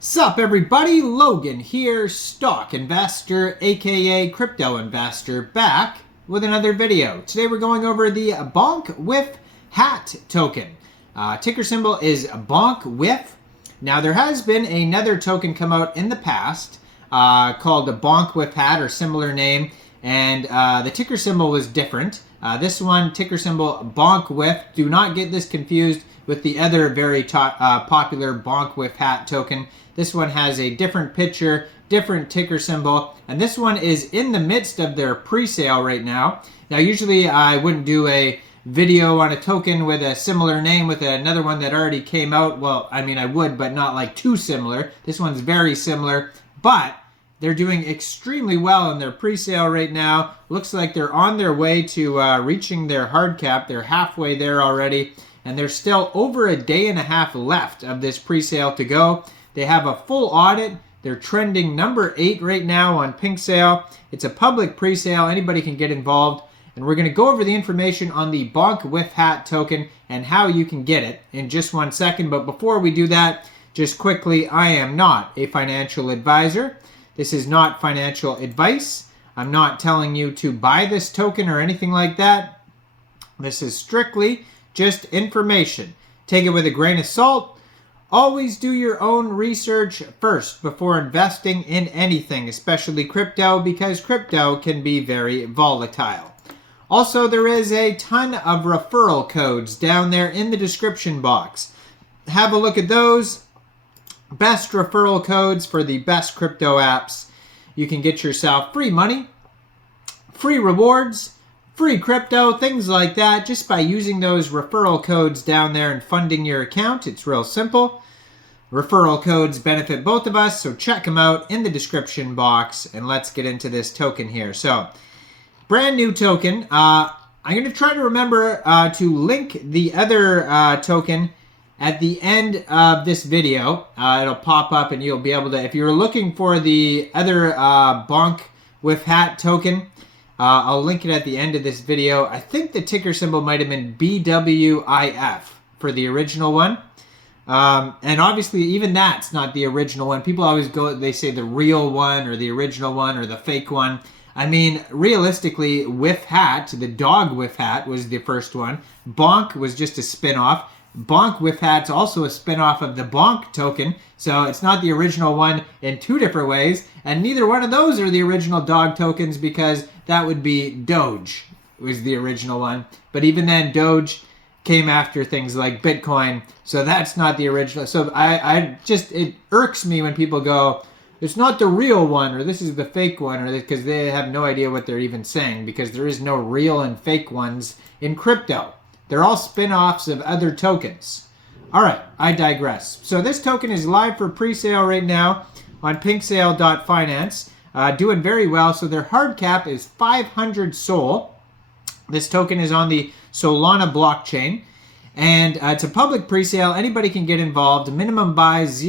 Sup everybody, Logan here, stock investor aka crypto investor, back with another video. Today we're going over the BONKWifHat token. Ticker symbol is BONKWIF. Now there has been another token come out in the past called the BONKWifHat or similar name, and the ticker symbol was different. This one, ticker symbol BONKWIF. Do not get this confused with the other very popular BONKWifHat token. This one has a different picture, different ticker symbol, and this one is in the midst of their pre-sale right now. Now, usually I wouldn't do a video on a token with a similar name with another one that already came out. Well, I mean, I would, but not like too similar. This one's very similar, but they're doing extremely well in their pre-sale right now. Looks like they're on their way to reaching their hard cap. They're halfway there already, and there's still over a day and a half left of this pre-sale to go. They have a full audit. They're trending number 8 right now on Pink Sale. It's a public pre-sale. Anybody can get involved. And we're going to go over the information on the BONKWifHat token and how you can get it in just 1 second. But before we do that, just quickly, I am not a financial advisor. This is not financial advice. I'm not telling you to buy this token or anything like that. This is strictly just information. Take it with a grain of salt. Always do your own research first before investing in anything, especially crypto, because crypto can be very volatile. Also, there is a ton of referral codes down there in the description box. Have a look at those. Best referral codes for the best crypto apps. You can get yourself free money, free rewards, free crypto, things like that, just by using those referral codes down there and funding your account. It's real simple. Referral codes benefit both of us, so check them out in the description box, and let's get into this token here. So, brand new token. I'm going to try to remember to link the other token at the end of this video. It'll pop up and you'll be able to, if you're looking for the other BONKWifHat token, I'll link it at the end of this video. I think the ticker symbol might have been BWIF for the original one. And obviously, even that's not the original one. People always go, they say the real one or the original one or the fake one. I mean, realistically, WIFHAT, the dog WIFHAT, was the first one. BONK was just a spin-off. BONKWifHat's also a spin-off of the BONK token, so it's not the original one in 2 different ways, and neither one of those are the original dog tokens, because that would be Doge was the original one. But even then, Doge came after things like Bitcoin, so that's not the original. So it irks me when people go, it's not the real one, or this is the fake one, or because they have no idea what they're even saying, because there is no real and fake ones in crypto. They're all spin-offs of other tokens. All right, I digress. So this token is live for pre-sale right now on pinksale.finance. Doing very well. So their hard cap is 500 SOL. This token is on the Solana blockchain. And it's a public pre-sale. Anybody can get involved. Minimum buy is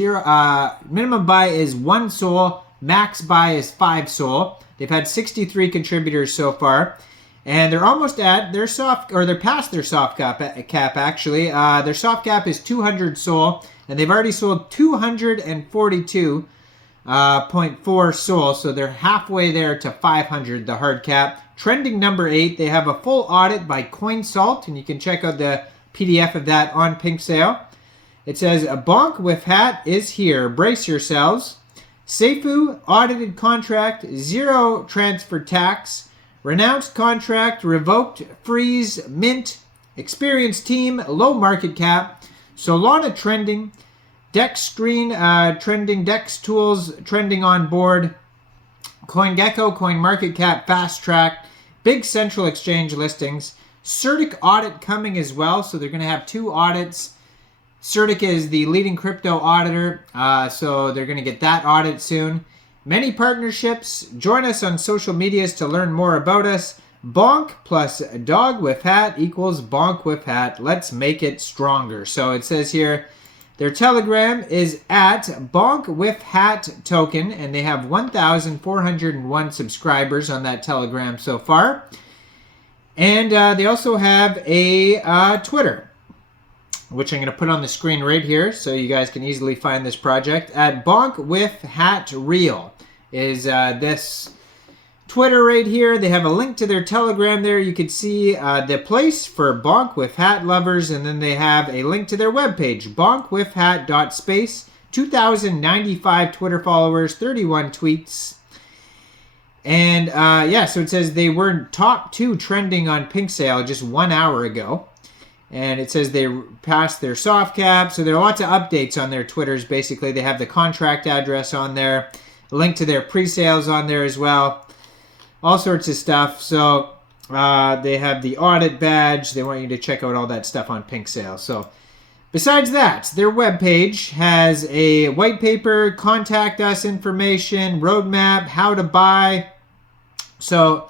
1 SOL. Max buy is 5 SOL. They've had 63 contributors so far. And they're almost at their they're past their soft cap actually. Their soft cap is 200 SOL, and they've already sold 242.4 SOL, so they're halfway there to 500, the hard cap. Trending number 8. They have a full audit by CoinSalt, and you can check out the PDF of that on Pink Sale. It says, a BONKWifHat is here. Brace yourselves. Seifu, audited contract, 0 transfer tax. Renounced contract, revoked, freeze, mint, experienced team, low market cap, Solana trending, DEX screen trending, DEX tools trending on board, CoinGecko, CoinMarketCap, fast track, big central exchange listings, Certic audit coming as well, so they're going to have 2 audits. Certic is the leading crypto auditor, so they're going to get that audit soon. Many partnerships. Join us on social medias to learn more about us. Bonk plus dog with hat equals BONKWifHat. Let's make it stronger. So it says here, their Telegram is at BONKWifHat token, and they have 1,401 subscribers on that Telegram so far. And they also have a Twitter. which I'm going to put on the screen right here so you guys can easily find this project. At BONKWIFHAT Real is this Twitter right here. They have a link to their Telegram there. You can see the place for BonkWifHat lovers, and then they have a link to their webpage, bonkwifhat.space. 2,095 Twitter followers, 31 tweets. And yeah, so it says they were top 2 trending on Pink Sale just 1 hour ago. And it says they passed their soft cap. So there are lots of updates on their Twitters. Basically, they have the contract address on there, a link to their pre-sales on there as well. All sorts of stuff. So they have the audit badge. They want you to check out all that stuff on Pink Sale. So besides that, their webpage has a white paper, contact us information, roadmap, how to buy. So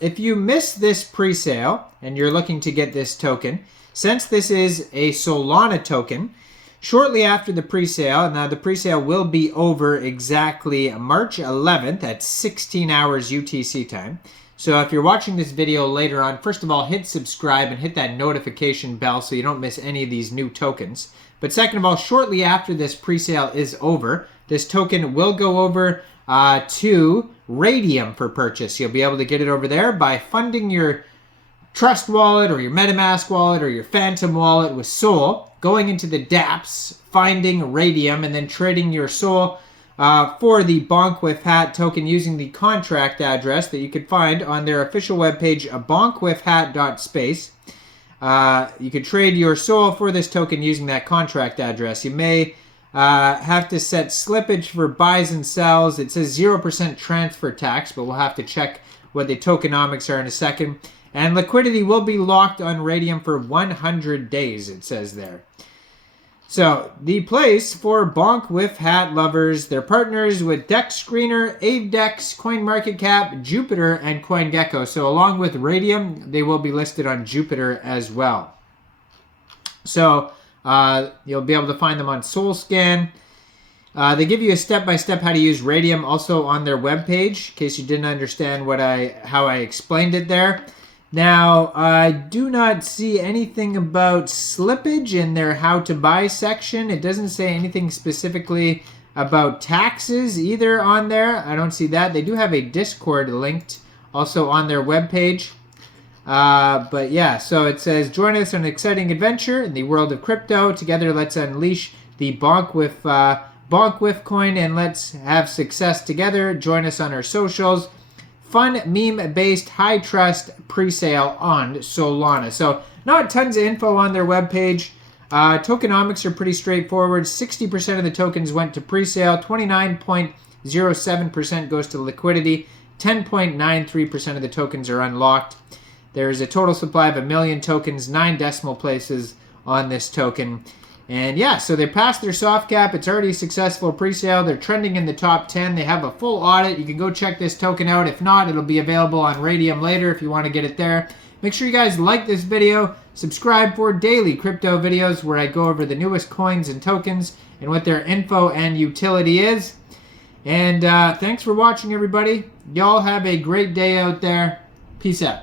if you miss this pre-sale and you're looking to get this token, since this is a Solana token, shortly after the pre-sale, now the pre-sale will be over exactly March 11th at 16 hours UTC time. So if you're watching this video later on, first of all, hit subscribe and hit that notification bell so you don't miss any of these new tokens. But second of all, shortly after this pre-sale is over, this token will go over to RAYDIUM for purchase. You'll be able to get it over there by funding your Trust wallet or your MetaMask wallet or your Phantom wallet with SOL, going into the dApps, finding RAYDIUM, and then trading your SOL for the BONKWIFHAT token using the contract address that you could find on their official webpage, bonkwifhat.space. You could trade your SOL for this token using that contract address. You may have to set slippage for buys and sells. It says 0% transfer tax, but we'll have to check what the tokenomics are in a second. And liquidity will be locked on RAYDIUM for 100 days, it says there. So, the place for BONKWIFHAT lovers, they're partners with Dex Screener, AveDex, CoinMarketCap, Jupiter, and CoinGecko. So, along with RAYDIUM, they will be listed on Jupiter as well. So, you'll be able to find them on SolScan. They give you a step-by-step how to use RAYDIUM also on their webpage, in case you didn't understand how I explained it there. Now, I do not see anything about slippage in their how to buy section. It doesn't say anything specifically about taxes either on there. I don't see that. They do have a Discord linked also on their webpage. But yeah, so it says, join us on an exciting adventure in the world of crypto. Together, let's unleash the BonkWif coin and let's have success together. Join us on our socials. Fun meme-based high-trust pre-sale on Solana. So not tons of info on their webpage. Tokenomics are pretty straightforward. 60% of the tokens went to pre-sale. 29.07% goes to liquidity. 10.93% of the tokens are unlocked. There is a total supply of 1 million tokens, 9 decimal places on this token. And yeah, so they passed their soft cap. It's already a successful pre-sale. They're trending in the top 10. They have a full audit. You can go check this token out. If not, it'll be available on RAYDIUM later if you want to get it there. Make sure you guys like this video. Subscribe for daily crypto videos where I go over the newest coins and tokens and what their info and utility is. And thanks for watching, everybody. Y'all have a great day out there. Peace out.